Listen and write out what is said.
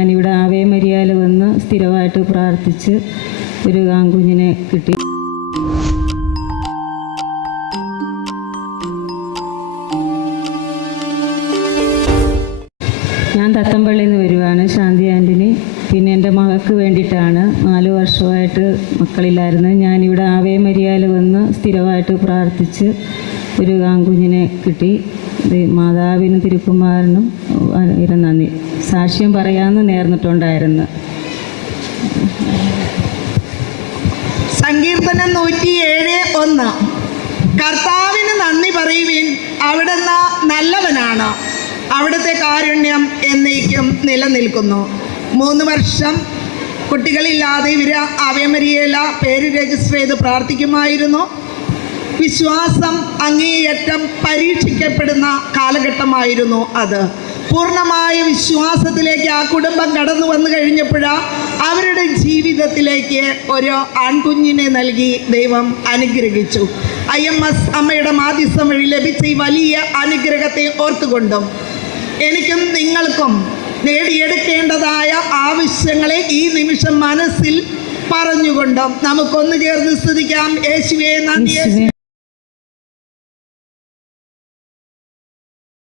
ഞാനിവിടെ ആവേ മരിയാൽ വന്ന് സ്ഥിരമായിട്ട് പ്രാർത്ഥിച്ച് ഒരു ആൺകുഞ്ഞിനെ കിട്ടി. ഞാൻ തത്തമ്പള്ളിയിൽ നിന്ന് വരുവാണ്, ശാന്തി ആൻ്റണി. പിന്നെ എൻ്റെ മകൾക്ക് വേണ്ടിയിട്ടാണ്. 4 വർഷമായിട്ട് മക്കളില്ലായിരുന്നു. ഞാനിവിടെ ആവേ മരിയാൽ വന്ന് സ്ഥിരമായിട്ട് പ്രാർത്ഥിച്ച് ഒരു ആൺകുഞ്ഞിനെ കിട്ടി. മാതാവിനും തിരുക്കുമാരനും നന്ദി. സാക്ഷ്യം പറയാമെന്ന് നേർന്നിട്ടുണ്ടായിരുന്നു. സങ്കീർത്തനം 107:1. കർത്താവിന് നന്ദി പറയുവിൻ, അവിടുന്ന് നല്ലവനാണ്, അവിടുത്തെ കാരുണ്യം എന്നേക്കും നിലനിൽക്കുന്നു. 3 വർഷം കുട്ടികളില്ലാതെ ഇവർ ആവേ മരിയയില പേര് രജിസ്റ്റർ ചെയ്ത് പ്രാർത്ഥിക്കുമായിരുന്നു. വിശ്വാസം അങ്ങേയറ്റം പരീക്ഷിക്കപ്പെടുന്ന കാലഘട്ടമായിരുന്നു അത്. പൂർണ്ണമായ വിശ്വാസത്തിലേക്ക് ആ കുടുംബം കടന്നു വന്നു കഴിഞ്ഞപ്പോഴാണ് അവരുടെ ജീവിതത്തിലേക്ക് ഒരു ആൺകുഞ്ഞിനെ നൽകി ദൈവം അനുഗ്രഹിച്ചു. IMS അമ്മയുടെ മാധ്യസ്ഥം വഴി ലഭിച്ച ഈ വലിയ അനുഗ്രഹത്തെ ഓർത്തുകൊണ്ടും എനിക്കും നിങ്ങൾക്കും നേടിയെടുക്കേണ്ടതായ ആവശ്യങ്ങളെ ഈ നിമിഷം മനസ്സിൽ പറഞ്ഞുകൊണ്ടും നമുക്കൊന്നു ചേർന്ന് സ്തുതിക്കാം. യേശുവേ നന്ദി.